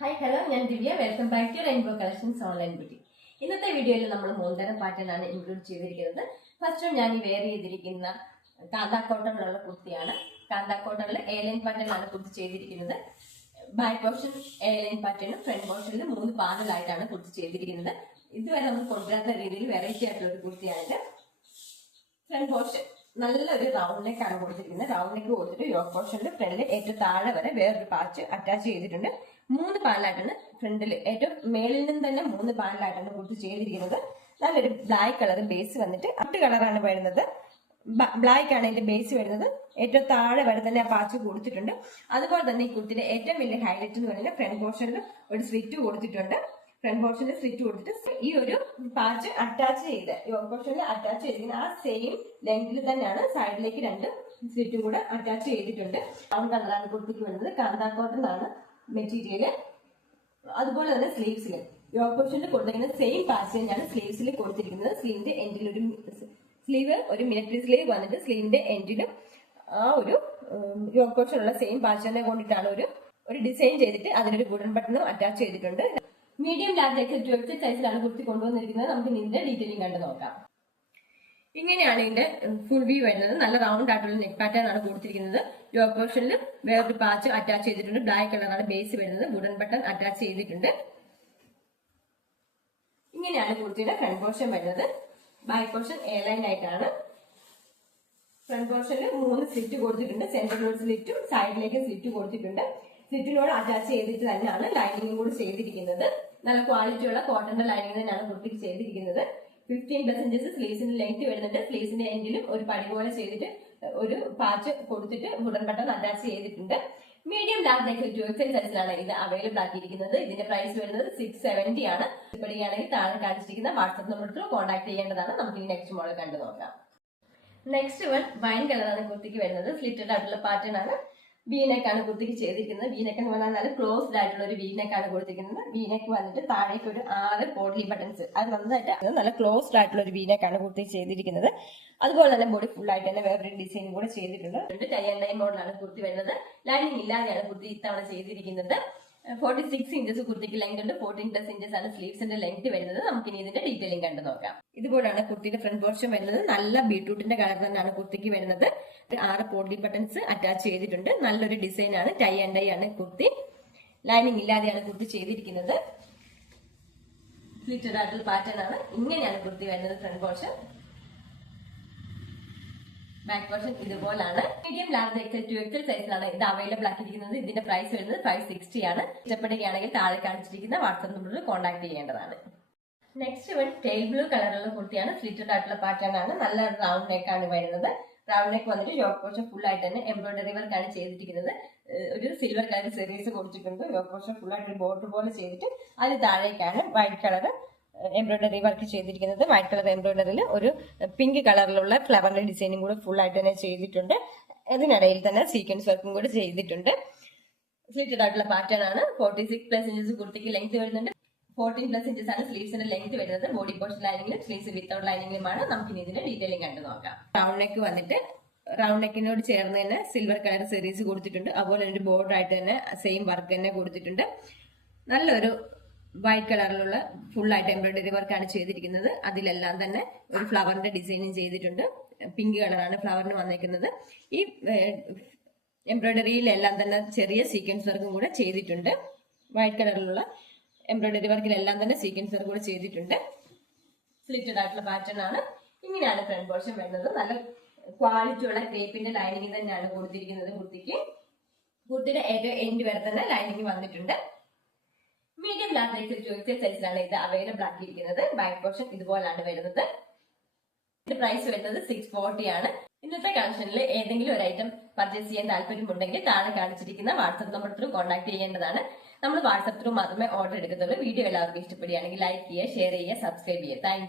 Hi hello, ഞാൻ Divya. Welcome back to rainbow collections online beauty. ഇന്നത്തെ വീഡിയോയിൽ നമ്മൾ 3 തരം പാറ്റേൺ ആണ് ഇൻക്ലൂഡ് ചെയ്തിരിക്കുന്നത്. ഫസ്റ്റ് ഞാൻ ഈ വെയർ ചെയ്തിരിക്കുന്ന കാന്താ കോട്ടണിലുള്ള കുർത്തിയാണ്. കാന്താ കോട്ടണിൽ എയർലൈൻ പാറ്റേൺ ആണ് കുർത്തി ചെയ്തിരിക്കുന്നത്. ബാക്ക് പോർഷൻ എയർലൈൻ പാറ്റേണും ഫ്രണ്ട് പോർഷനിൽ 3 പാനലായിട്ടാണ് കുർത്തി ചെയ്തിരിക്കുന്നത്. ഇതുവരെ നമ്മൾ കൊണ്ടുവരാത്ത രീതിയിൽ വെറൈറ്റി ആയിട്ടുള്ള ഒരു കുർത്തിയാണിത്. ഫ്രണ്ട് പോർഷൻ നല്ലൊരു റൗണ്ട് നെക്ക് ആണ് കൊടുത്തിരിക്കുന്നത്. റൗണ്ട് നെക്ക് കൊടുത്തിട്ട് യോക്ക് പോർഷനിൽ ഫ്രണ്ടിൽ ഏറ്റവും താഴെ വരെ വേറൊരു പാച്ച് അറ്റാച്ച് ചെയ്തിട്ടുണ്ട്. 3 പാനലായിട്ടാണ് ഫ്രണ്ടിൽ, ഏറ്റവും മേളിൽ നിന്ന് തന്നെ 3 പാനലായിട്ടാണ് കുർത്തി ചെയ്തിരിക്കുന്നത്. നല്ലൊരു ബ്ലാക്ക് കളർ ബേസ് വന്നിട്ട് അട്ട് കളറാണ് വരുന്നത്. ബ്ലാക്ക് ആണ് ഇതിന്റെ ബേസ് വരുന്നത്. ഏറ്റവും താഴെ വരെ തന്നെ ആ പാച്ച് കൊടുത്തിട്ടുണ്ട്. അതുപോലെ തന്നെ ഈ കുർത്തിയുടെ ഏറ്റവും വലിയ ഹൈലൈറ്റ് എന്ന് പറയുന്നത് ഫ്രണ്ട് പോർഷനിൽ ഒരു സ്ലിറ്റ് കൊടുത്തിട്ടുണ്ട്. ഫ്രണ്ട് പോർഷനിൽ സ്ലിറ്റ് കൊടുത്തിട്ട് ഈ ഒരു പാച്ച് അറ്റാച്ച് ചെയ്ത് യോക്ക് പോർഷനിൽ അറ്റാച്ച് ചെയ്തിരിക്കുന്ന ആ സെയിം ലെങ്തിൽ തന്നെയാണ് സൈഡിലേക്ക് 2 സ്ലിറ്റും കൂടെ അറ്റാച്ച് ചെയ്തിട്ടുണ്ട്. ബ്രൗൺ കളറാണ് കുർത്തിക്ക് വരുന്നത്. കാന്താ കോട്ടൺ ആണ് മെറ്റീരിയല്. അതുപോലെ തന്നെ സ്ലീവ്സിൽ യോക്ക് പോർഷനിൽ കൊടുത്തിരിക്കുന്ന സെയിം പാച്ച് തന്നെയാണ് സ്ലീവ്സിൽ കൊടുത്തിരിക്കുന്നത്. സ്ലീവിന്റെ എൻഡിൽ ഒരു മിലിറ്ററി സ്ലീവ് വന്നിട്ട് സ്ലീവിന്റെ എൻഡിലും ആ ഒരു യോക്ക് പോർഷനുള്ള സെയിം പാച്ച് തന്നെ കൊണ്ടിട്ടാണ് ഒരു ഡിസൈൻ ചെയ്തിട്ട് അതിനൊരു വുഡൻ ബട്ടണും അറ്റാച്ച് ചെയ്തിട്ടുണ്ട്. മീഡിയം ലാർജ് എക്സൽ 12 സൈസിലാണ് കുർത്തി കൊണ്ടുവന്നിരിക്കുന്നത്. നമുക്ക് ഇതിന്റെ ഡീറ്റെയിലിംഗ് കണ്ട് നോക്കാം. ഇങ്ങനെയാണ് ഇതിന്റെ ഫുൾ വ്യൂ വരുന്നത്. നല്ല റൗണ്ട് ആയിട്ടുള്ള നെക്ക് പാറ്റേൺ ആണ് കൊടുത്തിരിക്കുന്നത്. യോക്ക് പോർഷനിൽ വേറൊരു പാച്ച് അറ്റാച്ച് ചെയ്തിട്ടുണ്ട്. ബ്ലാക്ക് കളറാണ് ബേസ് വരുന്നത്. വുഡൻ ബട്ടൺ അറ്റാച്ച് ചെയ്തിട്ടുണ്ട്. ഇങ്ങനെയാണ് കുർത്തിയുടെ ഫ്രണ്ട് പോർഷൻ വരുന്നത്. ബാക്ക് പോർഷൻ എയർലൈൻ ആയിട്ടാണ്. ഫ്രണ്ട് പോർഷനിൽ 3 സ്ലിറ്റ് കൊടുത്തിട്ടുണ്ട്. സെന്ററിലൊരു സ്ലിറ്റും സൈഡിലേക്ക് സ്ലിറ്റ് കൊടുത്തിട്ടുണ്ട്. സ്ലിറ്റിനോട് അറ്റാച്ച് ചെയ്തിട്ട് തന്നെയാണ് ലൈനിങ്ങും കൂടി ചെയ്തിരിക്കുന്നത്. നല്ല ക്വാളിറ്റിയുള്ള കോട്ടന്റെ ലൈനിങ് തന്നെയാണ് കുർത്തിക്ക് ചെയ്തിരിക്കുന്നത്. 15+ ഇഞ്ചസ് സ്ലീവ്സിന്റെ ലെങ്ത് വരുന്നുണ്ട്. സ്ലീവ്സിന്റെ എൻഡിലും ഒരു പടി പോലെ ചെയ്തിട്ട് ഒരു പാച്ച് കൊടുത്തിട്ട് വുഡൻ ബട്ടൺ അറ്റാച്ച് ചെയ്തിട്ടുണ്ട്. മീഡിയം ലാർജ് എക്സൽ 12 സൈസിലാണ് ഇത് അവൈലബിൾ ആക്കിയിരിക്കുന്നത്. ഇതിന്റെ പ്രൈസ് വരുന്നത് 670 ആണ്. ഇഷ്ടപ്പെടുകയാണെങ്കിൽ താഴെ കാണിച്ചിരിക്കുന്ന വാട്സ്ആപ്പ് നമ്പറിൽ കോൺടാക്ട് ചെയ്യേണ്ടതാണ്. നമുക്ക് ഈ നെക്സ്റ്റ് മോഡൽ കണ്ടു നോക്കാം. നെക്സ്റ്റ് വൈൻ കളറാണ് കുർത്തിക്ക് വരുന്നത്. സ്ലിറ്റഡ് ആയിട്ടുള്ള പാറ്റേൺ ആണ്. വീനെക്കാണ് കുർത്തിക്ക് ചെയ്തിരിക്കുന്നത്. വീനെക്ക് എന്ന് പറഞ്ഞാൽ നല്ല ക്ലോസ്ഡ് ആയിട്ടുള്ള ഒരു വീനെക്കാണ് കൊടുത്തിരിക്കുന്നത്. വീനെക്ക് വന്നിട്ട് താഴേക്ക് ഒരു 6 പോട്ട്ലി ബട്ടൺസ്, അത് നന്നായിട്ട് നല്ല ക്ലോസ്ഡ് ആയിട്ടുള്ള ഒരു വീനെക്കാണ് കുർത്തി ചെയ്തിരിക്കുന്നത്. അതുപോലെ തന്നെ ബോഡി ഫുൾ ആയിട്ട് തന്നെ വേറൊരു ഡിസൈൻ കൂടെ ചെയ്തിട്ടുണ്ട്. ടൈ ആൻഡ് ഡൈ മോഡലാണ് കുർത്തി വരുന്നത്. ലൈനിങ് ഇല്ലാതെയാണ് കുർത്തി ഇത്തവണ ചെയ്തിരിക്കുന്നത്. 46 ഇഞ്ചസ് കുർത്തിക്ക് ലെങ്ത് ഉണ്ട്. 14+ ഇഞ്ചസ് ആണ് സ്ലീവ്സിന്റെ ലെങ്ത് വരുന്നത്. നമുക്ക് ഇനി ഇതിന്റെ ഡീറ്റെയിലിംഗ് കണ്ടു നോക്കാം. ഇതുപോലാണ് കുർത്തിയുടെ ഫ്രണ്ട് പോർഷൻ വരുന്നത്. നല്ല ബീട്രൂട്ടിന്റെ കളർ തന്നെയാണ് കുർത്തിക്ക് വരുന്നത്. 6 പോട്ട്ലി ബട്ടൺസ് അറ്റാച്ച് ചെയ്തിട്ടുണ്ട്. നല്ലൊരു ഡിസൈൻ ആണ്. ടൈ ആൻഡ് ഡൈ ആണ് കുർത്തി. ലൈനിങ് ഇല്ലാതെയാണ് കുർത്തി ചെയ്തിരിക്കുന്നത്. സ്ലിറ്റഡ് ആയിട്ടുള്ള പാറ്റേൺ ആണ്. ഇങ്ങനെയാണ് കുർത്തി വരുന്നത് ഫ്രണ്ട് പോർഷൻ. ബാക്ക് പോർഷൻ ഇതുപോലാണ്. മീഡിയം ലാർജ് എക്സൽ 2 സൈസിലാണ് ഇത് അവൈലബിൾ ആക്കിയിരിക്കുന്നത്. ഇതിന്റെ പ്രൈസ് വരുന്നത് 560 ആണ്. ഇഷ്ടപ്പെടുകയാണെങ്കിൽ താഴെ കാണിച്ചിരിക്കുന്ന വാട്സ്ആപ്പ് നമ്പറിൽ കോൺടാക്ട് ചെയ്യേണ്ടതാണ്. നെക്സ്റ്റ് ടെയിൽ ബ്ലൂ കളറുള്ള കുർത്തിയാണ്. സ്ലിറ്റഡ് ആയിട്ടുള്ള പാറ്റേൺ ആണ്. നല്ല റൗണ്ട് നെക്ക് ആണ് വരുന്നത്. റൗണ്ട് നെക്ക് വന്നിട്ട് യോക്ക് പോർഷൻ ഫുൾ ആയിട്ട് തന്നെ എംബ്രോയിഡറി വർക്ക് ആണ് ചെയ്തിരിക്കുന്നത്. ഒരു സിൽവർ കളർ സെറീസ് കൊടുത്തിട്ടുണ്ട്. യോക്ക് പോർഷൻ ഫുൾ ആയിട്ട് ഒരു ബോർഡർ പോലെ ചെയ്തിട്ട് അതിന് താഴേക്കാണ് വൈറ്റ് കളർ എംബ്രോയിഡറി വർക്ക് ചെയ്തിരിക്കുന്നത്. വൈറ്റ് കളർ എംബ്രോയിഡറിയിൽ ഒരു പിങ്ക് കളറിലുള്ള ഫ്ലവറിന്റെ ഡിസൈനും കൂടെ ഫുൾ ആയിട്ട് തന്നെ ചെയ്തിട്ടുണ്ട്. ഇതിനിടയിൽ തന്നെ സീക്വൻസ് വർക്കും കൂടെ ചെയ്തിട്ടുണ്ട്. സ്ലിറ്റഡ് ആയിട്ടുള്ള പാറ്റേൺ ആണ്. 46+ ഇഞ്ചസ് കുർത്തിക്ക് ലെങ്ത് വരുന്നുണ്ട്. 14+ ഇഞ്ചസ് ആണ് സ്ലീവ്സിന്റെ ലെങ്ത് വരുന്നത്. ബോഡി പോർഷൻ ലൈനിങ്ങിലും സ്ലീവ്സ് വിത്തൗട്ട് ലൈനിങ്ങിലുമാണ്. നമുക്ക് ഇനി ഇതിന്റെ ഡീറ്റെയിലിംഗ് കണ്ടു നോക്കാം. റൗണ്ട് നെക്ക് വന്നിട്ട് റൗണ്ട് നെക്കിനോട് ചേർന്ന് തന്നെ സിൽവർ കളർ സെറീസ് കൊടുത്തിട്ടുണ്ട്. അതുപോലെ ഒരു ബോർഡർ ആയിട്ട് തന്നെ സെയിം വർക്ക് തന്നെ കൊടുത്തിട്ടുണ്ട്. നല്ലൊരു വൈറ്റ് കളറിലുള്ള ഫുൾ ആയിട്ട് എംബ്രോയിഡറി വർക്കാണ് ചെയ്തിരിക്കുന്നത്. അതിലെല്ലാം തന്നെ ഒരു ഫ്ലവറിന്റെ ഡിസൈനും ചെയ്തിട്ടുണ്ട്. പിങ്ക് കളറാണ് ഫ്ലവറിന് വന്നിരിക്കുന്നത്. ഈ എംബ്രോയിഡറിയിലെല്ലാം തന്നെ ചെറിയ സീക്വൻസ് വർക്കും കൂടെ ചെയ്തിട്ടുണ്ട്. വൈറ്റ് കളറിലുള്ള എംബ്രോയിഡറി വർക്കിലെല്ലാം തന്നെ സീക്വൻസ് വർക്ക് കൂടെ ചെയ്തിട്ടുണ്ട്. സ്ലിറ്റഡ് ആയിട്ടുള്ള പാറ്റേൺ ആണ്. ഇങ്ങനെയാണ് ഫ്രണ്ട് പോർഷൻ വരുന്നത്. നല്ല ക്വാളിറ്റിയുള്ള ക്രേപ്പിന്റെ ലൈനിങ് തന്നെയാണ് കൊടുത്തിരിക്കുന്നത് കുർത്തിക്ക്. കുർത്തിയുടെ ഏറ്റവും എൻഡ് വരെ തന്നെ ലൈനിങ് വന്നിട്ടുണ്ട്. മീഡിയം ലാർജ് എക്സൽ 12 സൈസിലാണ് ഇത് അവൈലബിൾ ആക്കിയിരിക്കുന്നത്. ബാക്ക് പോർഷൻ ഇതുപോലാണ് വരുന്നത്. ഇതിന്റെ പ്രൈസ് വരുന്നത് 640 ആണ്. ഇന്നത്തെ കളക്ഷനിൽ ഏതെങ്കിലും ഒരു ഐറ്റം പർച്ചേസ് ചെയ്യാൻ താല്പര്യമുണ്ടെങ്കിൽ താഴെ കാണിച്ചിരിക്കുന്ന വാട്സ്ആപ്പ് നമ്പർ ത്രൂ കോൺടാക്ട് ചെയ്യേണ്ടതാണ്. നമ്മൾ വാട്സ്ആപ്പ് ത്രൂ മാത്രമേ ഓർഡർ എടുക്കത്തുള്ളൂ. വീഡിയോ എല്ലാവർക്കും ഇഷ്ടപ്പെടുകയാണെങ്കിൽ ലൈക്ക് ചെയ്യുക, ഷെയർ ചെയ്യുക, സബ്സ്ക്രൈബ് ചെയ്യുക. താങ്ക്